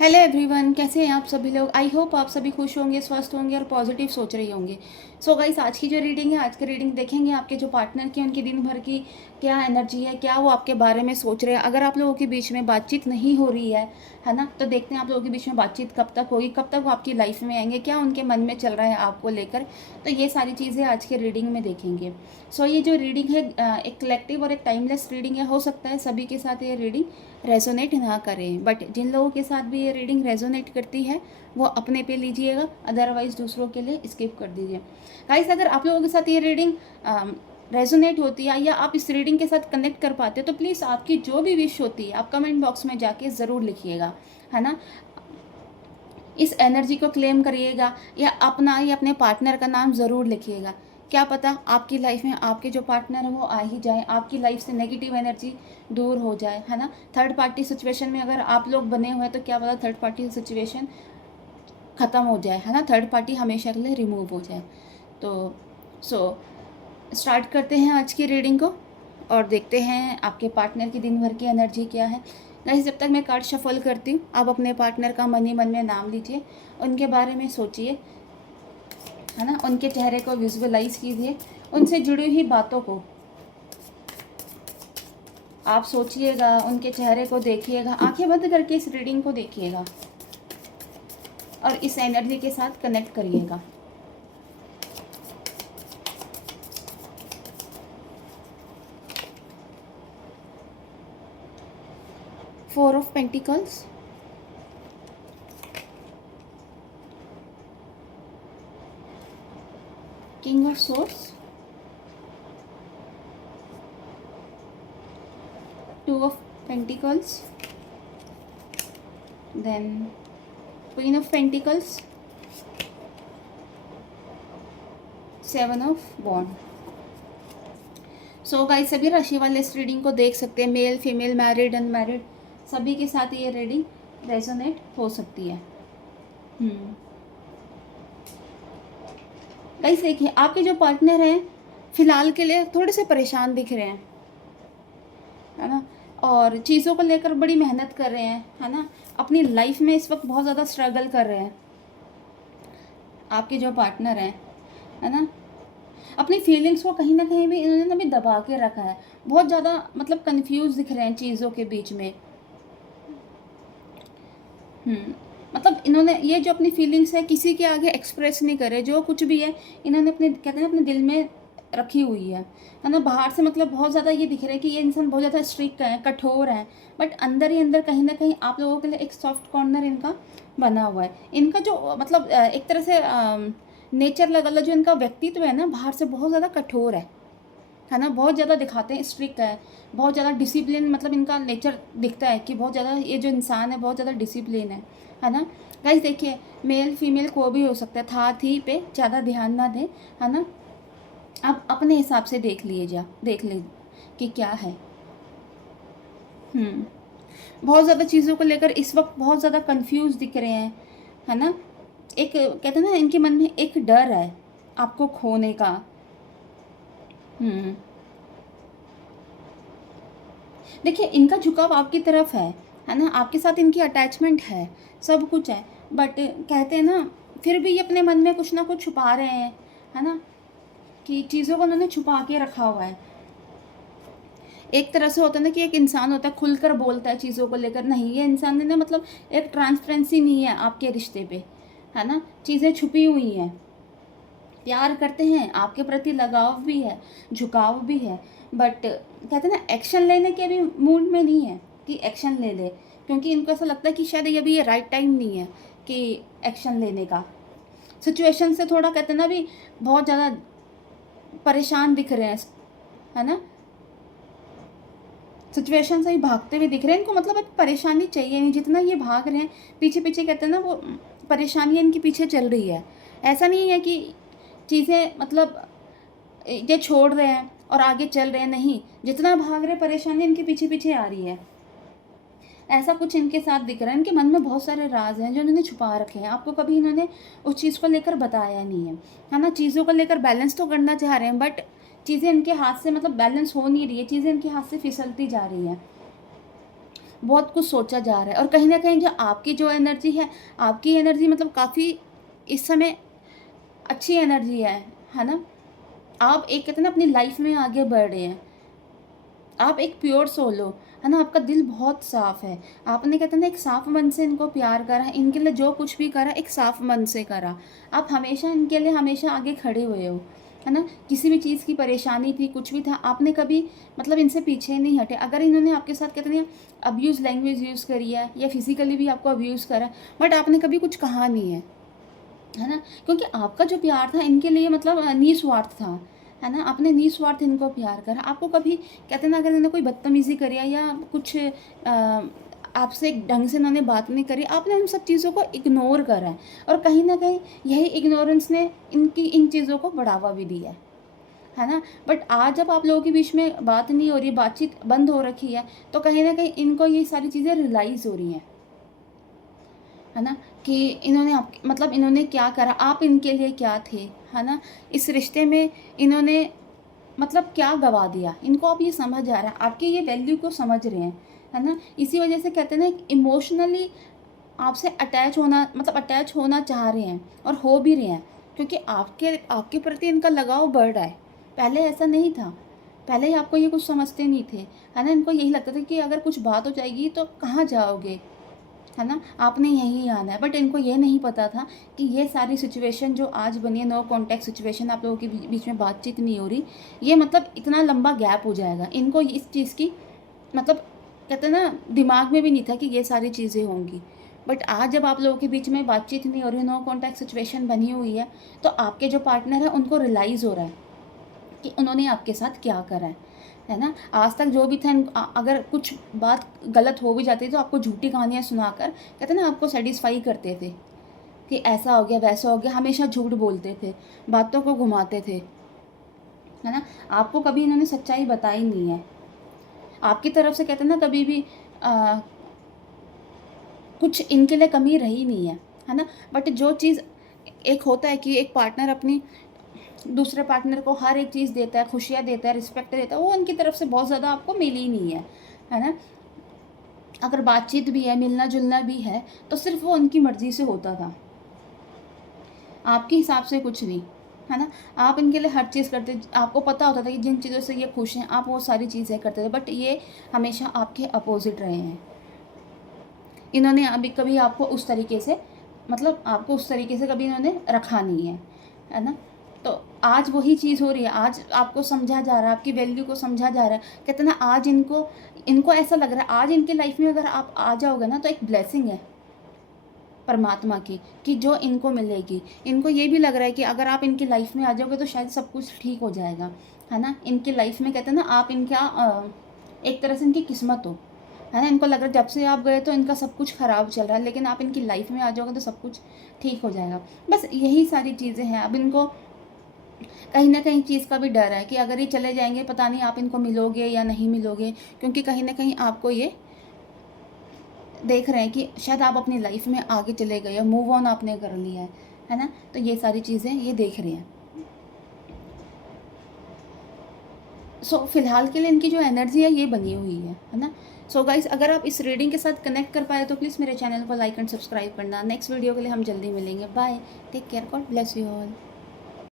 Hello everyone, कैसे हैं आप सभी लोग। आई होप आप सभी खुश होंगे, स्वस्थ होंगे और पॉजिटिव सोच रहे होंगे। सो गाइस, आज की जो रीडिंग है, आज की रीडिंग देखेंगे आपके जो पार्टनर की उनकी दिन भर की क्या एनर्जी है, क्या वो आपके बारे में सोच रहे हैं। अगर आप लोगों के बीच में बातचीत नहीं हो रही है ना, तो देखते हैं आप लोगों के बीच में बातचीत कब तक होगी, कब तक वो आपकी लाइफ में आएंगे, क्या उनके मन में चल रहा है आपको लेकर। तो ये सारी चीज़ें आज के रीडिंग में देखेंगे। सो ये जो रीडिंग है एक कलेक्टिव और एक टाइमलेस रीडिंग है। हो सकता है सभी के साथ ये रीडिंग रेजोनेट ना करें, बट जिन लोगों के साथ भी ये रीडिंग रेजोनेट करती है वो अपने पे लीजिएगा, अदरवाइज दूसरों के लिए स्किप कर दीजिए। गाइस, अगर आप लोगों के साथ ये रीडिंग रेजोनेट होती है या आप इस रीडिंग के साथ कनेक्ट कर पाते हो, तो प्लीज़ आपकी जो भी विश होती है आप कमेंट बॉक्स में जाके ज़रूर लिखिएगा, है ना। इस एनर्जी को क्लेम करिएगा या अपना या अपने पार्टनर का नाम ज़रूर लिखिएगा। क्या पता आपकी लाइफ में आपके जो पार्टनर है वो आ ही जाए, आपकी लाइफ से नेगेटिव एनर्जी दूर हो जाए, है ना। थर्ड पार्टी सिचुएशन में अगर आप लोग बने हुए हैं तो क्या पता थर्ड पार्टी सिचुएशन ख़त्म हो जाए, है ना, थर्ड पार्टी हमेशा के लिए रिमूव हो जाए। तो सो स्टार्ट करते हैं आज की रीडिंग को और देखते हैं आपके पार्टनर की दिन भर की एनर्जी क्या है। गाइस, जब तक मैं कार्ड शफल करती हूँ, आप अपने पार्टनर का मन ही मन में नाम लीजिए, उनके बारे में सोचिए, है ना, उनके चेहरे को विजुअलाइज कीजिए, उनसे जुड़ी हुई बातों को आप सोचिएगा, उनके चेहरे को देखिएगा, आंखें बंद करके इस रीडिंग को देखिएगा और इस एनर्जी के साथ कनेक्ट करिएगा। Four of pentacles, king of swords, two of pentacles, then queen of pentacles, seven of wand. So guys, सभी राशि वाले इस रीडिंग को देख सकते हैं, मेल फीमेल, मैरिड अनमैरिड, सभी के साथ ये रीडिंग रेजोनेट हो सकती है। गाइस देखिए, आपके जो पार्टनर हैं फिलहाल के लिए थोड़े से परेशान दिख रहे हैं, है ना, और चीज़ों को लेकर बड़ी मेहनत कर रहे हैं, है ना, अपनी लाइफ में इस वक्त बहुत ज़्यादा स्ट्रगल कर रहे हैं। आपके जो पार्टनर हैं, है ना, अपनी फीलिंग्स को कहीं ना कहीं भी इन्होंने ना भी दबा के रखा है, बहुत ज़्यादा मतलब कंफ्यूज दिख रहे हैं चीज़ों के बीच में। मतलब इन्होंने ये जो अपनी फीलिंग्स है किसी के आगे एक्सप्रेस नहीं करे, जो कुछ भी है इन्होंने अपने कहते हैं अपने दिल में रखी हुई है ना। बाहर से मतलब बहुत ज़्यादा ये दिख रहा है कि ये इंसान बहुत ज़्यादा स्ट्रिक्ट है, कठोर है, बट अंदर ही अंदर कहीं ना कहीं आप लोगों के लिए एक सॉफ्ट कॉर्नर इनका बना हुआ है। इनका जो मतलब एक तरह से नेचर लगा लो, जो इनका व्यक्तित्व है ना, बाहर से बहुत ज़्यादा कठोर है ना, बहुत ज़्यादा दिखाते हैं स्ट्रिक्ट है, बहुत ज़्यादा डिसिप्लिन, मतलब इनका नेचर दिखता है कि बहुत ज़्यादा ये जो इंसान है बहुत ज़्यादा डिसिप्लिन है ना। गाइस देखिए, मेल फीमेल को भी हो सकता है, था थी पे ज़्यादा ध्यान ना दें, है ना। आप अपने हिसाब से देख ले कि क्या है। बहुत ज़्यादा चीज़ों को लेकर इस वक्त बहुत ज़्यादा कंफ्यूज दिख रहे हैं, है ना। एक कहते हैं ना, इनके मन में एक डर है आपको खोने का। हम्म देखिए, इनका झुकाव आपकी तरफ है ना, आपके साथ इनकी अटैचमेंट है, सब कुछ है, बट कहते हैं ना, फिर भी ये अपने मन में कुछ ना कुछ छुपा रहे हैं, है ना, कि चीज़ों को उन्होंने छुपा के रखा हुआ है। एक तरह से होता है ना कि एक इंसान होता है खुलकर बोलता है चीज़ों को लेकर, नहीं, ये इंसान ने ना मतलब एक ट्रांसपेरेंसी नहीं है आपके रिश्ते पे, है ना, चीज़ें छुपी हुई हैं। प्यार करते हैं, आपके प्रति लगाव भी है, झुकाव भी है, बट कहते हैं ना एक्शन लेने के भी मूड में नहीं है कि एक्शन ले ले, क्योंकि इनको ऐसा लगता है कि शायद ये अभी ये राइट टाइम नहीं है कि एक्शन लेने का। सिचुएशन से थोड़ा कहते हैं ना भी बहुत ज़्यादा परेशान दिख रहे हैं, है ना, सिचुएशन से ही भागते हुए दिख रहे हैं इनको, मतलब एक परेशानी चाहिए नहीं, जितना ये भाग रहे हैं पीछे पीछे, कहते हैं ना वो परेशानियाँ इनके पीछे चल रही है। ऐसा नहीं है कि चीज़ें मतलब ये छोड़ रहे हैं और आगे चल रहे हैं, नहीं, जितना भाग रहे परेशानी इनके पीछे पीछे आ रही है। ऐसा कुछ इनके साथ दिख रहा है, इनके मन में बहुत सारे राज हैं जो इन्होंने छुपा रखे हैं, आपको कभी इन्होंने उस चीज़ को लेकर बताया नहीं है ना। चीज़ों को लेकर बैलेंस तो करना चाह रहे हैं, बट चीज़ें इनके हाथ से मतलब बैलेंस हो नहीं रही है, चीज़ें इनके हाथ से फिसलती जा रही है। बहुत कुछ सोचा जा रहा है, और कहीं न कहीं जो आपकी जो एनर्जी मतलब काफ़ी इस समय अच्छी एनर्जी है ना? आप एक कहते हैं ना अपनी लाइफ़ में आगे बढ़ रहे हैं। आप एक प्योर सोल हो, है ना? आपका दिल बहुत साफ़ है। आपने कहते हैं ना एक साफ़ मन से इनको प्यार करा, इनके लिए जो कुछ भी करा एक साफ़ मन से करा। आप हमेशा इनके लिए हमेशा आगे खड़े हुए हो, है ना? किसी भी चीज़ की परेशानी थी, कुछ भी था, आपने कभी मतलब इनसे पीछे नहीं हटे। अगर इन्होंने आपके साथ कहते हैं अब्यूज़ लैंग्वेज यूज़ करी है या फिज़िकली भी आपको अब्यूज़ करा, बट आपने कभी कुछ कहा नहीं है ना? क्योंकि आपका जो प्यार था इनके लिए मतलब निस्वार्थ था, है ना? आपने निस्वार्थ इनको प्यार करा। आपको कभी कहते हैं ना अगर इन्होंने कोई बदतमीज़ी करी है या कुछ आपसे एक ढंग से इन्होंने बात नहीं करी, आपने उन सब चीज़ों को इग्नोर करा है, और कहीं न कहीं यही इग्नोरेंस ने इनकी इन चीज़ों को बढ़ावा भी दिया है ना? बट आज जब आप लोगों के बीच में बात नहीं हो रही, बातचीत बंद हो रखी है, तो कहीं न कहीं इनको ये सारी चीज़ें रियलाइज़ हो रही हैं। है ना? कि इन्होंने आप मतलब इन्होंने क्या करा, आप इनके लिए क्या थे, है ना? इस रिश्ते में इन्होंने मतलब क्या गँवा दिया, इनको अब ये समझ आ रहा है, आपकी ये वैल्यू को समझ रहे हैं, है ना? इसी वजह से कहते हैं ना इमोशनली आपसे अटैच होना चाह रहे हैं और हो भी रहे हैं, क्योंकि आपके आपके प्रति इनका लगाव बढ़ रहा है। पहले ऐसा नहीं था, पहले ही आपको ये कुछ समझते नहीं थे, है ना? इनको यही लगता था कि अगर कुछ बात हो जाएगी तो कहाँ जाओगे? है ना? आपने यहीं आना है, बट इनको ये नहीं पता था कि ये सारी सिचुएशन जो आज बनी है, नो कॉन्टैक्ट सिचुएशन, आप लोगों के बीच में बातचीत नहीं हो रही, ये मतलब इतना लंबा गैप हो जाएगा। इनको इस चीज़ की मतलब कहते हैं ना दिमाग में भी नहीं था कि ये सारी चीज़ें होंगी। बट आज जब आप लोगों के बीच में बातचीत नहीं हो रही, नो कॉन्टैक्ट सिचुएशन बनी हुई है, तो आपके जो पार्टनर है उनको रियलाइज़ हो रहा है कि उन्होंने आपके साथ क्या करा है ना? आज तक जो भी था अगर कुछ बात गलत हो भी जाती है तो आपको झूठी कहानियाँ सुनाकर कहते हैं ना आपको सैटिस्फाई करते थे कि ऐसा हो गया, वैसा हो गया, हमेशा झूठ बोलते थे, बातों को घुमाते थे, है ना? आपको कभी इन्होंने सच्चाई बताई नहीं है। आपकी तरफ से कहते हैं ना कभी भी अ, कुछ इनके लिए कमी रही नहीं है ना? बट जो चीज़ एक होता है कि एक पार्टनर अपनी दूसरे पार्टनर को हर एक चीज़ देता है, खुशियाँ देता है, रिस्पेक्ट देता है, वो उनकी तरफ से बहुत ज़्यादा आपको मिली नहीं है ना? अगर बातचीत भी है, मिलना-जुलना भी है, तो सिर्फ़ वो उनकी मर्ज़ी से होता था, आपके हिसाब से कुछ नहीं, है ना? आप इनके लिए हर चीज़ करते, आपको पता होता था कि जिन चीज़ों से ये खुश हैं, आप वो सारी चीज़ें करते थे, बट ये हमेशा आपके अपोज़िट रहे हैं। इन्होंने अभी कभी आपको उस तरीके से मतलब आपको उस तरीके से कभी इन्होंने रखा नहीं है ना? तो आज वही चीज़ हो रही है, आज आपको समझा जा रहा है, आपकी वैल्यू को समझा जा रहा है। कहते हैं ना आज इनको इनको ऐसा लग रहा है आज इनकी लाइफ़ में अगर आप आ जाओगे ना तो एक ब्लेसिंग है परमात्मा की कि जो इनको मिलेगी। इनको ये भी लग रहा है कि अगर आप इनकी लाइफ़ में आ जाओगे तो शायद सब कुछ ठीक हो जाएगा, है ना? इनकी लाइफ़ में कहते हैं ना आप इनका एक तरह से इनकी किस्मत हो। है ना? इनको लग रहा है जब से आप गए तो इनका सब कुछ ख़राब चल रहा है, लेकिन आप इनकी लाइफ़ में आ जाओगे तो सब कुछ ठीक हो जाएगा। बस यही सारी चीज़ें हैं। अब इनको कहीं न कहीं चीज़ का भी डर है कि अगर ये चले जाएँगे पता नहीं आप इनको मिलोगे या नहीं मिलोगे, क्योंकि कहीं न कहीं आपको ये देख रहे हैं कि शायद आप अपनी लाइफ़ में आगे चले गए हो, मूव ऑन आपने कर लिया है ना? तो ये सारी चीज़ें ये देख रहे हैं। सो फिलहाल के लिए इनकी जो एनर्जी है ये बनी हुई है ना? सो गाइस अगर आप इस रीडिंग के साथ कनेक्ट कर पाए तो प्लीज़ मेरे चैनल को लाइक एंड सब्सक्राइब करना। नेक्स्ट वीडियो के लिए हम जल्दी मिलेंगे। Bye, take care, God bless you all.